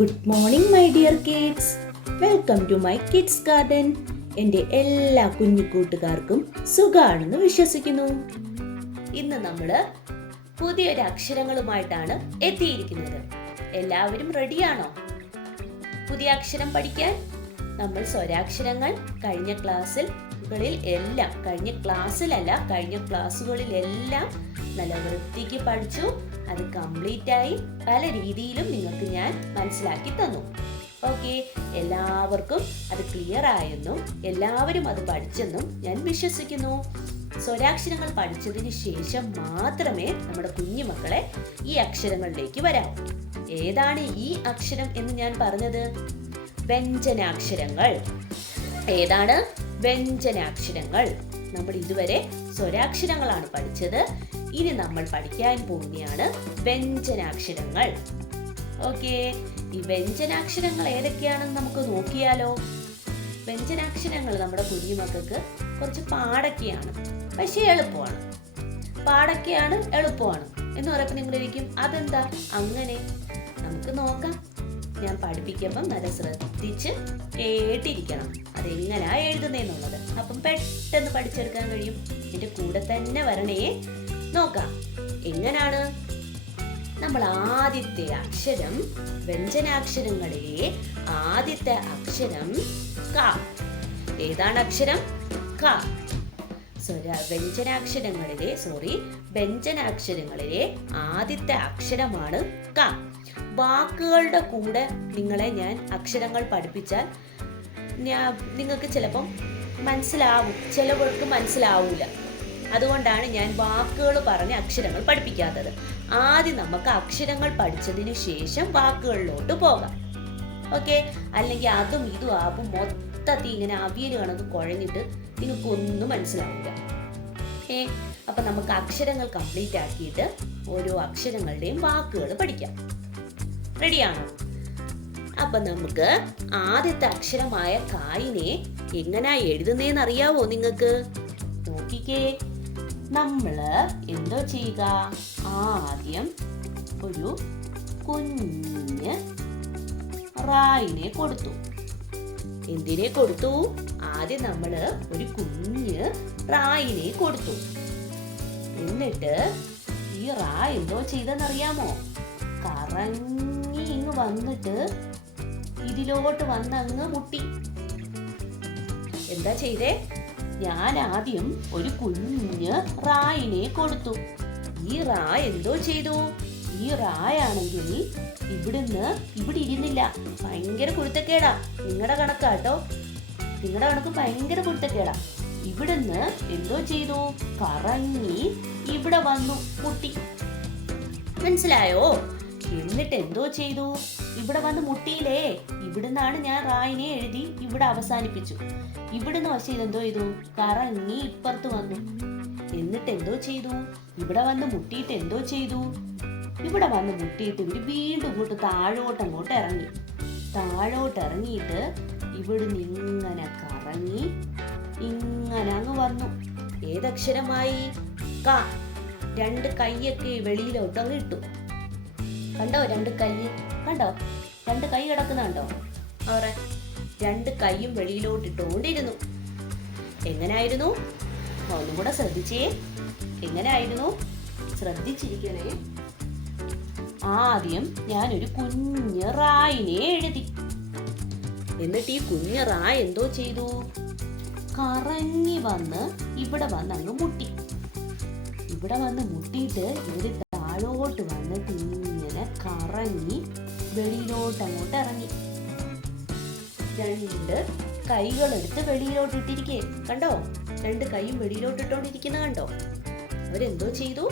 Good morning my dear kids. Welcome to my kids garden. എൻ്റെ എല്ലാ കുഞ്ഞു കൂട്ടുകാർക്കും സുഖാണെന്ന് വിശ്വസിക്കുന്നു. ഇന്ന് നമ്മൾ പുതിയൊരു അക്ഷരങ്ങളുമായിട്ടാണ് എത്തിയിരിക്കുന്നത്. എല്ലാവരും റെഡിയാണോ പുതിയ അക്ഷരം പഠിക്കാൻ? നമ്മൾ സ്വരാക്ഷരങ്ങൾ കഴിഞ്ഞ ക്ലാസ്സുകളിലെല്ലാം നല്ല വൃത്തിക്ക് പഠിച്ചു. അത് കംപ്ലീറ്റ് ആയി പല രീതിയിലും നിങ്ങൾക്ക് ഞാൻ മനസ്സിലാക്കി തന്നു. ഓക്കെ, എല്ലാവർക്കും അത് ക്ലിയർ ആയെന്നും എല്ലാവരും അത് പഠിച്ചെന്നും ഞാൻ വിശ്വസിക്കുന്നു. സ്വരാക്ഷരങ്ങൾ പഠിച്ചതിന് ശേഷം മാത്രമേ നമ്മുടെ കുഞ്ഞുമക്കളെ ഈ അക്ഷരങ്ങളിലേക്ക് വരാവൂ. ഏതാണ് ഈ അക്ഷരം എന്ന് ഞാൻ പറഞ്ഞത്? വ്യഞ്ജനാക്ഷരങ്ങൾ. ഏതാണ് വ്യഞ്ജനാക്ഷരങ്ങൾ? നമ്മൾ ഇതുവരെ സ്വരാക്ഷരങ്ങളാണ് പഠിച്ചത്. ഇനി നമ്മൾ പഠിക്കാൻ പോകുന്നതാണ് വ്യഞ്ജനാക്ഷരങ്ങൾ. ഓക്കെ, ഈ വ്യഞ്ജനാക്ഷരങ്ങൾ ഏതൊക്കെയാണെന്ന് നമുക്ക് നോക്കിയാലോ. വ്യഞ്ജനാക്ഷരങ്ങൾ നമ്മുടെ കുഞ്ഞുമക്കൾക്ക് കുറച്ച് പാടൊക്കെയാണ്, പക്ഷേ എളുപ്പമാണ്. പാടൊക്കെയാണ്, എളുപ്പമാണ് എന്ന് പറയുമ്പോൾ നിങ്ങളിരിക്കും അതെന്താ അങ്ങനെ? നമുക്ക് നോക്കാം. ഞാൻ പഠിപ്പിക്കുമ്പം നല്ല ശ്രദ്ധിച്ച് കേട്ടിരിക്കണം അതെങ്ങനെയാ എഴുതുന്നതെന്നുള്ളത്. അപ്പം പെട്ടെന്ന് പഠിച്ചെടുക്കാൻ കഴിയും. ഇതിന്റെ കൂടെ തന്നെ വരണേ. നോക്കാം എങ്ങനാണ്. നമ്മൾ ആദ്യത്തെ അക്ഷരം, വ്യഞ്ജനാക്ഷരങ്ങളിലെ ആദ്യത്തെ അക്ഷരം ക. ഏതാണ് അക്ഷരം? ക. വ്യഞ്ജനാക്ഷരങ്ങളിലെ ആദ്യത്തെ അക്ഷരമാണ് ക. വാക്കുകളുടെ കൂടെ നിങ്ങളെ ഞാൻ അക്ഷരങ്ങൾ പഠിപ്പിച്ചാൽ നിങ്ങൾക്ക് ചിലപ്പം മനസ്സിലാവും, ചിലവർക്ക് മനസ്സിലാവൂല. അതുകൊണ്ടാണ് ഞാൻ വാക്കുകൾ പറഞ്ഞ് അക്ഷരങ്ങൾ പഠിപ്പിക്കാത്തത്. ആദ്യം നമുക്ക് അക്ഷരങ്ങൾ പഠിച്ചതിന് ശേഷം വാക്കുകളിലോട്ട് പോകാം. ഓക്കെ, അല്ലെങ്കിൽ അതും ഇതും ആവും മൊത്തത്തിൽ ഇങ്ങനെ അവിയൽ കണക്ക് കുഴഞ്ഞിട്ട് നിങ്ങൾക്കൊന്നും മനസ്സിലാവില്ല. അപ്പൊ നമുക്ക് അക്ഷരങ്ങൾ കംപ്ലീറ്റ് ആക്കിയിട്ട് ഓരോ അക്ഷരങ്ങളുടെയും വാക്കുകൾ പഠിക്കാം. റെഡിയാണോ? അപ്പൊ നമുക്ക് ആദ്യത്തെ അക്ഷരമായ കായിനെ എങ്ങനാ എഴുതുന്നേന്ന് അറിയാവോ നിങ്ങൾക്ക്? നോക്കിക്കേ. നമ്മള് എന്തോ ചെയ്യുക? ആദ്യം ഒരു കുഞ്ഞ് റായിനെ കൊടുത്തു. എന്തിനെ കൊടുത്തു? ആദ്യം നമ്മള് ഒരു കുഞ്ഞ് റായിനെ കൊടുത്തു. എന്നിട്ട് ഈ റാ എന്തോ ചെയ്തെന്നറിയാമോ? കറങ്ങി ഇങ്ങ് വന്നിട്ട് ഇതിലോട്ട് വന്ന് അങ്ങ് മുട്ടി. എന്താ ചെയ്തേ? ഞാൻ ആദ്യം ഒരു കുഞ്ഞ് റായിനെ കൊടുത്തു. ഈ റാ എന്തോ ചെയ്തു? ഈ റായാണെങ്കിൽ ഇവിടെ ഇരുന്നില്ല. ഭയങ്കര കുരുത്തക്കേടാ. നിങ്ങളുടെ കണക്കാട്ടോ, നിങ്ങളുടെ കണക്ക് ഭയങ്കര കുരുത്തക്കേടാ. ഇവിടുന്ന് എന്തോ ചെയ്തു? കറങ്ങി ഇവിടെ വന്നു മുട്ടി. മനസ്സിലായോ? എന്നിട്ട് എന്തോ ചെയ്തു? ഇവിടെ വന്ന് മുട്ടിയില്ലേ? ഇവിടുന്നാണ് ഞാൻ റായിനെ എഴുതി ഇവിടെ അവസാനിപ്പിച്ചു. ഇവിടുന്ന് പക്ഷേ ഇതെന്തോ ചെയ്തു? കറങ്ങി ഇപ്പുറത്ത് വന്നു. എന്നിട്ട് എന്തോ ചെയ്തു? ഇവിടെ വന്ന് മുട്ടിയിട്ട് എന്തോ ചെയ്തു? ഇവിടെ വന്ന് മുട്ടിയിട്ട് ഇവര് വീണ്ടും ഇങ്ങോട്ട് താഴോട്ടങ്ങോട്ട് ഇറങ്ങി. താഴോട്ടിറങ്ങിയിട്ട് ഇവിടുന്ന് ഇങ്ങനെ കറങ്ങി ഇങ്ങനെ അങ്ങ് വന്നു. ഏതക്ഷരമായി? ക. രണ്ട് കൈയൊക്കെ വെളിയിലോട്ട് അങ്ങ് ഇട്ടു. കണ്ടോ രണ്ട് കൈ? കണ്ടോ രണ്ട് കൈ കിടക്കുന്നുണ്ടോ? അവരെ രണ്ട് കൈയും വെളിയിലോട്ട് ഇട്ടുകൊണ്ടിരുന്നു. എങ്ങനായിരുന്നു? ഒന്നും കൂടെ ശ്രദ്ധിച്ചേ. എങ്ങനായിരുന്നു? ശ്രദ്ധിച്ചിരിക്കണേ. ആദ്യം ഞാനൊരു കുഞ്ഞ് റായിനെ എഴുതി. എന്നിട്ട് ഈ കുഞ്ഞ് റാ എന്തോ ചെയ്തു? കറങ്ങി വന്ന് ഇവിടെ വന്ന് അങ്ങ് മുട്ടി. ഇവിടെ വന്ന് മുട്ടിയിട്ട് ഇവര് താഴോട്ട് വന്നിട്ട് ഇങ്ങനെ കറങ്ങി വെളിയിലോട്ട് അങ്ങോട്ട് ഇറങ്ങി. രണ്ട് കൈകളെടുത്ത് വെളിയിലോട്ട് ഇട്ടിരിക്കേ. കണ്ടോ? രണ്ട് കൈയും വെളിയിലോട്ട് ഇട്ടോണ്ടിരിക്കുന്ന കണ്ടോ? അവരെന്തോ ചെയ്തു?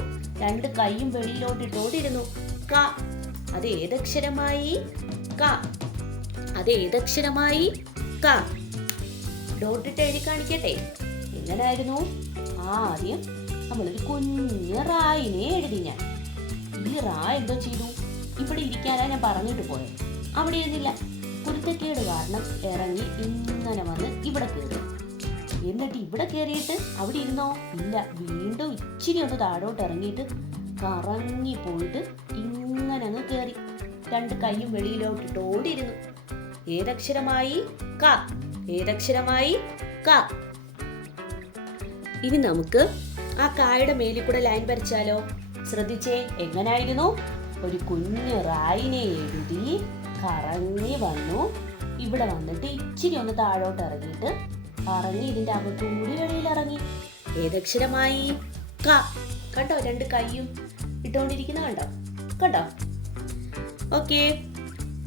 രണ്ട് കൈയും വെളിയിലോട്ട് ഇട്ടോണ്ടിരുന്നു. ക. അത് ഏതക്ഷരമായി? ക. അത് ഏതക്ഷരമായി? ക. ഡോട്ടിട്ട് എഴുതി കാണിക്കട്ടെ. എങ്ങനായിരുന്നു? ആദ്യം നമ്മളൊരു കുഞ്ഞ് റായിനെ എഴുതി ഞാൻ. ഈ റാ എന്തോ ചെയ്തു? ഇവിടെ ഇരിക്കാനാ ഞാൻ പറഞ്ഞിട്ട് പോയത്. അവിടെ ഇരുന്നില്ല. കുരുത്തക്കേട് കാരണം ഇറങ്ങി ഇങ്ങനെ വന്ന് ഇവിടെ കയറി. എന്നിട്ട് ഇവിടെ കയറിയിട്ട് അവിടെ ഇരുന്നോ? ഇല്ല, വീണ്ടും ഇച്ചിരി ഒന്ന് താഴോട്ട് ഇറങ്ങിയിട്ട് കറങ്ങി പോയിട്ട് ഇങ്ങനെ അങ്ങ് കയറി. രണ്ട് കൈയും വെളിയിലോട്ടിട്ടോണ്ടിരുന്നു. ഏതക്ഷരമായി? ക. ഏതക്ഷരമായി? ക. ഇനി നമുക്ക് ആ കായുടെ മേലിൽ കൂടെ ലൈൻ വരച്ചാലോ? ശ്രദ്ധിച്ചേ, എങ്ങനായിരുന്നു? ഒരു കുഞ്ഞു റായിനെ എഴുതി കറങ്ങി വന്നു. ഇവിടെ വന്നിട്ട് ഇച്ചിരി ഒന്ന് താഴോട്ട് ഇറങ്ങിയിട്ട് കറങ്ങി ഇതിന്റെ അകത്തൂടി വെളിയിൽ ഇറങ്ങി. ഏതക്ഷരമായി? ക. കണ്ടോ? രണ്ട് കൈയും ഇട്ടുകൊണ്ടിരിക്കുന്ന കണ്ടോ? കണ്ടോ? ഓക്കെ,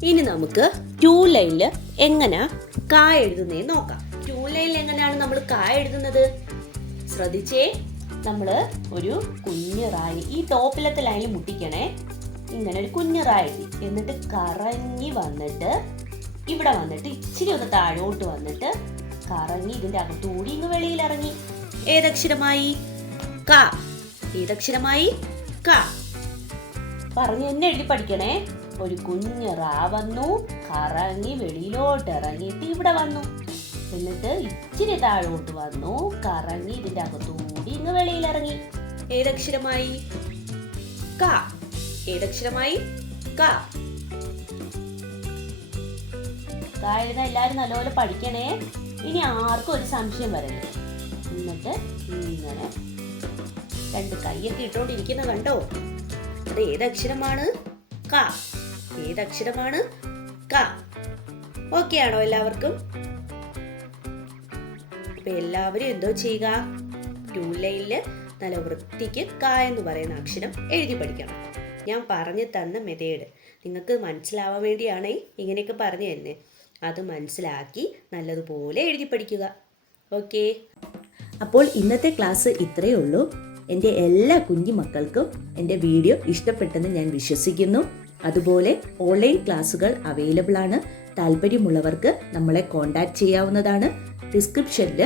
ഇനി നമുക്ക് 2 ലൈനിൽ എങ്ങനെ ക എഴുതുന്നേ നോക്കാം. 2 ലൈനിൽ എങ്ങനെയാണ് നമ്മൾ ക എഴുതുന്നത്? ശ്രദ്ധിച്ചേ, നമ്മള് ഒരു കുഞ്ഞു റായി ഈ ടോപ്പിലത്തെ ലൈനിൽ മുട്ടിക്കണേ. ഇങ്ങനെ ഒരു കുഞ്ഞു റായി എഴുതി, എന്നിട്ട് കറങ്ങി വന്നിട്ട് ഇവിടെ വന്നിട്ട് ഇച്ചിരി ഒന്ന് താഴോട്ട് വന്നിട്ട് കറങ്ങി ഇതിന്റെ അകത്തൂടി ഇങ്ങ് വെളിയിൽ ഇറങ്ങി. ഏതക്ഷരമായി? ക. ഏതക്ഷരമായി? ക. പറഞ്ഞു എന്നെ എഴുതി പഠിക്കണേ. ഒരു കുഞ്ഞു റാ വന്നു, കറങ്ങി വെളിയിലോട്ട് ഇറങ്ങിയിട്ട് ഇവിടെ വന്നു, എന്നിട്ട് ഇച്ചിരി താഴോട്ട് വന്നു, കറങ്ങി ഇതിന്റെ അകത്തൂടി ഇങ്ങ് വെളിയിൽ ഇറങ്ങി. ഏതക്ഷരമായി? ക. ഏതക്ഷരമായി? ക. ക എഴുതാൻ എല്ലാവരും നല്ലപോലെ പഠിക്കണേ. ഇനി ആർക്കും ഒരു സംശയം വരല്ലേ. എന്നിട്ട് ഇങ്ങനെ രണ്ട് കൈയൊക്കെ ഇട്ടോണ്ടിരിക്കുന്ന കണ്ടോ? അത് ഏതക്ഷരമാണ്? ക. ഏതക്ഷരമാണ്? ക. ഓക്കെ ആണോ എല്ലാവർക്കും? അപ്പൊ എല്ലാവരും എന്തോ ചെയ്യുക? 2 ലൈനില് നല്ല വൃത്തിക്ക് ക എന്ന് പറയുന്ന അക്ഷരം എഴുതി പഠിക്കണം. ഞാൻ പറഞ്ഞു തന്ന മെത്തേഡ് നിങ്ങൾക്ക് മനസ്സിലാവാൻ വേണ്ടിയാണേ ഇങ്ങനെയൊക്കെ പറഞ്ഞു തരുന്നത്. അത് മനസ്സിലാക്കി നല്ലതുപോലെ എഴുതി പഠിക്കുക. ഓക്കെ, അപ്പോൾ ഇന്നത്തെ ക്ലാസ് ഇത്രയേ ഉള്ളൂ. എൻ്റെ എല്ലാ കുഞ്ഞു മക്കൾക്കും എൻ്റെ വീഡിയോ ഇഷ്ടപ്പെട്ടെന്ന് ഞാൻ വിശ്വസിക്കുന്നു. അതുപോലെ ഓൺലൈൻ ക്ലാസ്സുകൾ അവൈലബിൾ ആണ്. താല്പര്യമുള്ളവർക്ക് നമ്മളെ കോൺടാക്ട് ചെയ്യാവുന്നതാണ്. ഡിസ്ക്രിപ്ഷനിൽ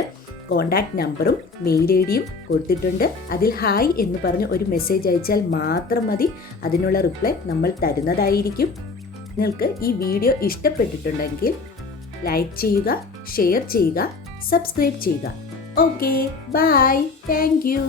കോൺടാക്ട് നമ്പറും മെയിൽ ഐ ഡിയും കൊടുത്തിട്ടുണ്ട്. അതിൽ ഹായ് എന്ന് പറഞ്ഞ് ഒരു മെസ്സേജ് അയച്ചാൽ മാത്രം മതി. അതിനുള്ള റിപ്ലൈ നമ്മൾ തരുന്നതായിരിക്കും. നിങ്ങൾക്ക് ഈ വീഡിയോ ഇഷ്ടപ്പെട്ടിട്ടുണ്ടെങ്കിൽ ലൈക്ക് ചെയ്യുക, ഷെയർ ചെയ്യുക, സബ്സ്ക്രൈബ് ചെയ്യുക. Okay, bye, thank U.